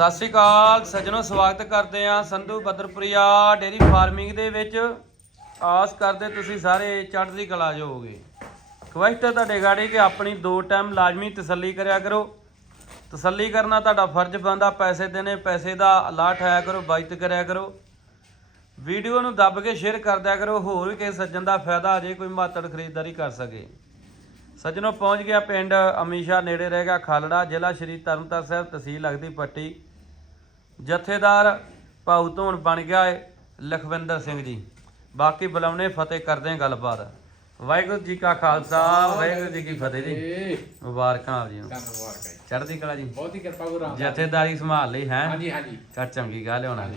ਸਤਿ ਸ਼੍ਰੀ ਅਕਾਲ, ਸੱਜਣੋ ਸਵਾਗਤ ਕਰਦੇ ਆ ਸੰਧੂ ਬਦਰਪੁਰੀਆ ਡੇਰੀ ਫਾਰਮਿੰਗ ਦੇ ਵਿੱਚ। ਆਸ ਕਰਦੇ ਤੁਸੀਂ ਸਾਰੇ ਚੜ੍ਹਦੀ ਕਲਾ 'ਚ ਹੋਵੋਗੇ ਰਿਕਵੈਸਟ ਹੈ ਤੁਹਾਡੇ ਗਾੜੀ ਕਿ ਆਪਣੀ ਦੋ ਟਾਈਮ ਲਾਜ਼ਮੀ ਤਸੱਲੀ ਕਰਿਆ ਕਰੋ। ਤਸੱਲੀ ਕਰਨਾ ਤੁਹਾਡਾ ਫਰਜ਼ ਬਣਦਾ, ਪੈਸੇ ਦੇਣੇ, ਪੈਸੇ ਦਾ ਅਲਾਟ ਆਇਆ ਕਰੋ ਬਾਈਤ ਕਰਿਆ ਕਰੋ। ਵੀਡੀਓ ਨੂੰ ਦੱਬ ਕੇ ਸ਼ੇਅਰ ਕਰਦਿਆ ਕਰੋ, ਹੋਰ ਵੀ ਕਿਸੇ ਸੱਜਣ ਦਾ ਫਾਇਦਾ ਆ ਜੇ ਕੋਈ ਮਾਤੜ ਖਰੀਦਦਾਰੀ ਕਰ ਸਕੇ। ਸੱਜਣੋ ਪਹੁੰਚ ਗਿਆ ਪਿੰਡ ਅਮੀਸ਼ਾ, ਨੇੜੇ ਰਹਿ ਗਿਆ ਖਾਲੜਾ, ਜ਼ਿਲ੍ਹਾ ਸ਼੍ਰੀ ਤਰਨਤਾਰਨ ਸਾਹਿਬ, ਤਹਿਸੀਲ ਲੱਗਦੀ ਪੱਟੀ। ਜਥੇਦਾਰ ਭਾਊ ਧੋਣ ਬਣ ਗਿਆ ਹੈ ਲਖਵਿੰਦਰ ਸਿੰਘ ਜੀ। ਬਾਕੀ ਬੁਲਾਉਣੇ ਫਤਿਹ ਕਰਦੇ ਹਾਂ ਗੱਲਬਾਤ। ਵਾਹਿਗੁਰੂ ਜੀ ਕਾ ਖਾਲਸਾ ਵਾਹਿਗੁਰੂ ਜੀ ਕੀ ਫਤਿਹ ਜੀ। ਏ ਮੁਬਾਰਕਾਂ ਆਪ ਜੀ ਨੂੰ। ਜੀ। ਚੜ੍ਹਦੀ ਕਲਾ ਜੀ। ਬਹੁਤ ਹੀ ਕਿਰਪਾ ਗੁਰੂ ਰਾਮਦਾਸ ਜਥੇਦਾਰੀ ਸੰਭਾਲ ਲਈ ਹੈ? ਹਾਂਜੀ ਹਾਂਜੀ। ਚੜ ਚੰਗੀ ਗੱਲ ਹੋਣਾ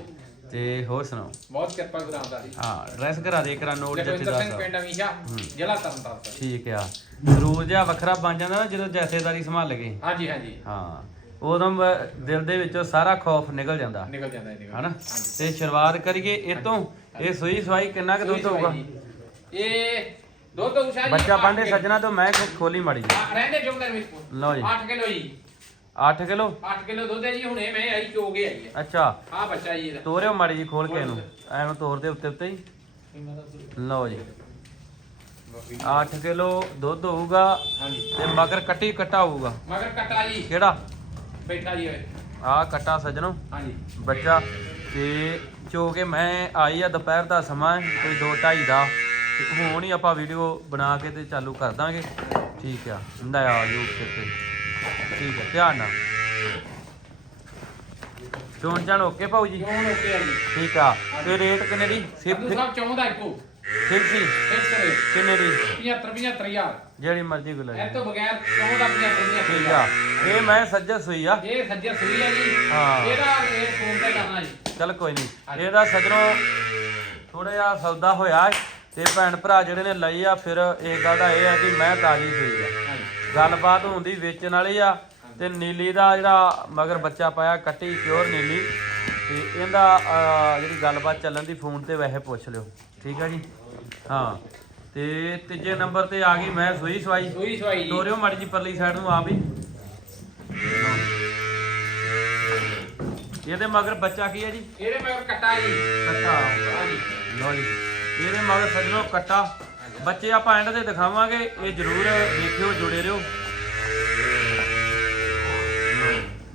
ਤੇ ਹੋਰ ਸੁਣਾਓ? ਬਹੁਤ ਕਿਰਪਾ ਗੁਰੂ ਰਾਮਦਾਸ ਜੀ ਹਾਂ ਐਡਰੈਸ ਕਰਾ ਦੇ ਕਰਾ ਨੋਟ ਜਥੇਦਾਰ ਸਿੰਘ ਸਾਹਿਬ। ਪਿੰਡ ਅਮੀਸ਼ਾ ਜ਼ਿਲ੍ਹਾ ਤਰਨਤਾਰਨ। ਠੀਕ ਆ। ਸਰੂਰ ਜਿਹਾ ਵੱਖਰਾ ਬਣ ਜਾਂਦਾ ਨਾ ਜਦੋਂ ਜਥੇਦਾਰੀ ਸੰਭਾਲ ਗਏ ਹਾਂਜੀ ਹਾਂਜੀ। ਹਾਂ। ਉਦੋਂ ਦਿਲ ਦੇ ਵਿੱਚੋਂ ਸਾਰਾ ਖੌਫ ਨਿਕਲ ਜਾਂਦਾ। ਨਿਕਲ ਜਾਂਦਾ ਹੈ ਨਿਕਲ ਹਨਾ? ਤੇ ਸ਼ੁਰੂਆਤ ਕਰੀਏ ਇਹ ਤੋਂ ਇਹ ਸੂਈ ਸਵਾਈ ਕਿੰਨਾ ਕੁ ਦੁੱਧ ਹੋਊਗਾ? ਇਹ ਦੁੱਧ ਉਸ਼ਾ ਜੀ ਬੱਚਾ ਬਾਂਡੇ ਸੱਜਣਾ ਤੋਂ ਮੈਂ ਖੋਲੀ ਮਾੜੀ ਜੀ ਰਹਿੰਦੇ ਜੋ ਕਰ ਵਿੱਚ ਲਓ ਜੀ। 8 ਕਿਲੋ ਜੀ। 8 ਕਿਲੋ? 8 ਕਿਲੋ ਦੁੱਧ ਹੈ ਜੀ ਹੁਣੇ ਮੈਂ ਆਈ ਚੋ ਕੇ ਆਈ ਹੈ। ਅੱਛਾ। ਆ ਬੱਚਾ ਜੀ ਇਹਦਾ। ਤੋਰਿਓ ਮਾੜੀ ਜੀ ਖੋਲ ਕੇ ਇਹਨੂੰ। ਐਨੂੰ ਤੋਰ ਦੇ ਉੱਤੇ ਉੱਤੇ ਹੀ। ਲਓ ਜੀ। 8 ਕਿਲੋ ਦੁੱਧ ਹੋਊਗਾ ਹਾਂਜੀ। ਤੇ ਮਗਰ ਕੱਟੀ ਕੱਟਾ ਹੋਊਗਾ। ਮਗਰ ਕਟਾ ਜੀ। ਕਿਹੜਾ? ਬੈਠਾ ਜੀ ਹੋਏ ਆਹ ਕੱਟਾ ਸੱਜਣੋ। ਹਾਂਜੀ। ਬੱਚਾ। ਤੇ ਚੋ ਕੇ ਮੈਂ ਆਈ ਆ ਦੁਪਹਿਰ ਦਾ ਸਮਾਂ ਹੈ, ਕੋਈ 2:30 ਦਾ। ਤੇ ਹੁਣ ਹੀ ਆਪਾਂ ਵੀਡੀਓ ਬਣਾ ਕੇ ਤੇ ਚਾਲੂ ਕਰ ਦਾਂਗੇ। ਠੀਕ ਆ। ਲੈ ਆ ਜੋ ਤੇ। ਠੀਕ ਹੈ ਧਿਆਨ ਨਾਲ। ਚੋਣ ਚਾਣ ਓਕੇ ਭਾਊ ਜੀ? ਓਕੇ ਆ ਜੀ। ਠੀਕ ਆ। ਤੇ ਰੇਟ ਕਿੰਨੇ ਦੀ? ਸਿਰਫ ਸਾਹਿਬ ਚਾਹੁੰਦਾ ਇੱਕੋ। ਠੀਕ ਸੀ ਫਿਕਸ ਰੇਟ ਕਿੰਨੇ ਦੀ 75 75000 ਜਿਹੜੀ ਮਰਜ਼ੀ ਕੋ ਲੈ ਇਹ ਤੋਂ ਬਗੈਰ ਚਾਹੁੰਦਾ 75 ਠੀਕ ਆ ਇਹ ਮੈਂ ਸੱਜਾ ਸੂਈ ਆ ਇਹ ਸੱਜੇ ਸੂਈ ਹੈ ਜੀ ਹਾਂ। ਇਹਦਾ ਰੇਟ ਫੋਨ ਤੇ ਕਰਨਾ ਜੀ ਚੱਲ ਕੋਈ ਨਹੀਂ ਇਹਦਾ ਸੱਜਣੋ ਥੋੜਾ ਜਿਹਾ ਸੌਦਾ ਹੋਇਆ ਤੇ ਭੈਣ ਭਰਾ ਜਿਹੜੇ ਨੇ ਲਈ ਆ ਫਿਰ ਇਹ ਗੱਲ ਦਾ ਇਹ ਆ ਕਿ ਮੈਂ ਤਾਜੀ ਸੂਈ ਆ ਗੱਲਬਾਤ ਹੁੰਦੀ ਵੇਚਣ ਵਾਲੀ ਆ ਤੇ ਨੀਲੀ ਦਾ ਜਿਹੜਾ ਮਗਰ ਬੱਚਾ ਪਾਇਆ ਕੱਟੀ ਪਿਓਰ ਨੀਲੀ ਤੇ ਇਹਦਾ ਜਿਹੜੀ ਗੱਲਬਾਤ ਚੱਲਣ ਦੀ ਫੋਨ ਤੇ ਵੈਸੇ ਪੁੱਛ ਲਿਓ ਠੀਕ ਆ ਜੀ? ਹਾਂ। ਤੇ ਤੀਜੇ ਨੰਬਰ ਤੇ ਆ ਗਈ ਮੈਂ ਸੂਈ ਸਵਾਈ। ਸੂਈ ਸਵਾਈ ਜੀ। ਤੋਰਿਓ ਮਾੜੀ ਜੀ ਪਰਲੀ ਸਾਈਡ ਨੂੰ ਆ ਵੀ ਇਹਦੇ ਮਗਰ ਬੱਚਾ ਕੀ ਹੈ ਜੀ? ਇਹਦੇ ਮਗਰ ਕੱਟਾ ਜੀ। ਕੱਟਾ। ਹਾਂਜੀ ਲਓ ਜੀ। ਇਹਦੇ ਮਗਰ ਸੱਜਣੋ ਕੱਟਾ। ਬੱਚੇ ਆਪਾਂ ਐਂਡ ਤੇ ਦਿਖਾਵਾਂਗੇ। ਇਹ ਜ਼ਰੂਰ ਦੇਖਿਓ ਜੁੜੇ ਰਹੋ।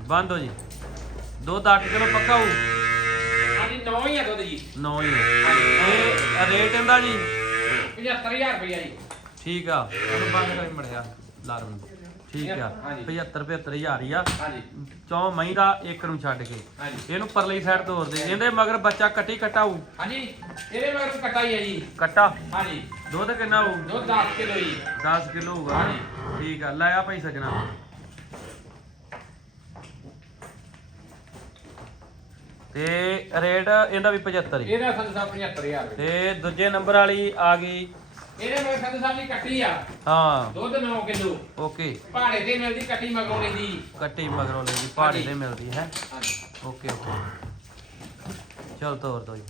ਬੰਦ ਹੋ ਜੀ। ਦੁੱਧ 8 ਕਿਲੋ ਪੱਕਾ ਹੋਊ। ਹਾਂਜੀ ਨੌ ਹੀ ਆ ਦੁੱਧ ਜੀ। 9 ਹੀ ਹੈ। ਇਹ ਰੇਟ ਇਹਦਾ ਜੀ? 75000 ਰੁਪਇਆ ਜੀ। ਠੀਕ ਆ। ਉਹਨੂੰ ਬੰਦ ਕਰੀ ਮੜਿਆ ਲਾਰੂ ਨੂੰ ਠੀਕ ਆ। ਹਾਂਜੀ। 75 75000 ਹੀ ਆ। ਹਾਂਜੀ ਚੌ ਮਹੀਂ ਦਾ ਇੱਕ ਨੂੰ ਛੱਡ ਕੇ। ਹਾਂਜੀ ਇਹਨੂੰ ਪਰਲੀ ਸਾਈਡ ਤੋਰ ਦੇ। ਇਹਦੇ ਮਗਰ ਬੱਚਾ ਕੱਟੀ ਕੱਟਾ ਹੋਊ ਹਾਂਜੀ ਇਹਦੇ ਮਗਰ ਕੱਟਾ ਹੀ ਹੈ ਜੀ। ਕੱਟਾ। ਹਾਂਜੀ ਦੁੱਧ ਕਿੰਨਾ ਹੋਊ? ਦੁੱਧ 10 ਕਿਲੋ ਜੀ। 10 ਕਿਲੋ ਹੋਊਗਾ। ਠੀਕ ਆ। ਲੈ ਆ ਭਾਈ ਸਜਣਾ। ਤੇ ਰੇਟ ਇਹਦਾ ਵੀ 75 ਹੀ। ਇਹਦਾ ਸਾਹਿਬ 75000 ਰੁਪਏ। ਤੇ ਦੂਜੇ ਨੰਬਰ ਵਾਲੀ ਆ ਗਈ। ਇਹਦੇ ਸੰਧੂ ਸਾਹਿਬ ਦੀ ਕੱਟੀ ਆ। ਹਾਂ। ਦੁੱਧ 9 ਕਿਲੋ। ਓਕੇ। ਪਹਾੜੇ ਤੇ ਮਿਲਦੀ ਕੱਟੀ ਮਗਰੋਂ ਦੀ ਕੱਟੀ ਮਗਰੋਂ ਲਈ ਦੀ ਪਹਾੜੀ। ਤੇ ਮਿਲਦੀ ਹੈ। Okay okay. ਚਲ ਤੋਰ ਦੋ ਜੀ।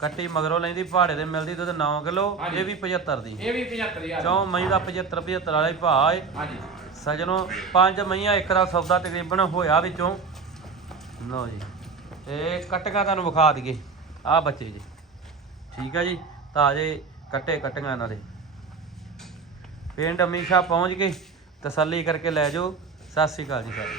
ਕੱਟੀ ਮਗਰੋਂ ਲੈਂਦੀ ਪਹਾੜੇ ਤੇ ਮਿਲਦੀ ਦੁੱਧ 9 ਕਿਲੋ। ਇਹ ਵੀ 75 ਦੀ। ਇਹ ਵੀ 75000 ਚੌ ਮਹੀਂ ਦਾ 75 75 ਵਾਲਾ ਹੀ ਭਾਅ ਏ। ਹਾਂਜੀ। ਸਜਣੋ ਪੰਜ ਮਈਆਂ ਇੱਕ ਦਾ ਸੌਦਾ ਤਕਰੀਬਨ ਹੋਇਆ ਵਿੱਚੋਂ। ਲਓ ਜੀ। ਤੇ ਕਟਕਾਂ ਤੁਹਾਨੂੰ ਵਿਖਾ ਦਈਏ। ਆ ਬੱਚੇ ਜੀ। ਠੀਕ ਆ ਜੀ? ਤਾਜੇ ਕੱਟੇ ਕਟੀਆਂ ਇਹਨਾਂ ਦੇ। ਪਿੰਡ ਅਮੀਸ਼ਾ ਪਹੁੰਚ ਗਏ। ਤਸੱਲੀ ਕਰਕੇ ਲੈ ਜਾਓ। ਸਤਿ ਸ਼੍ਰੀ ਅਕਾਲ ਜੀ ਸਾਰੇ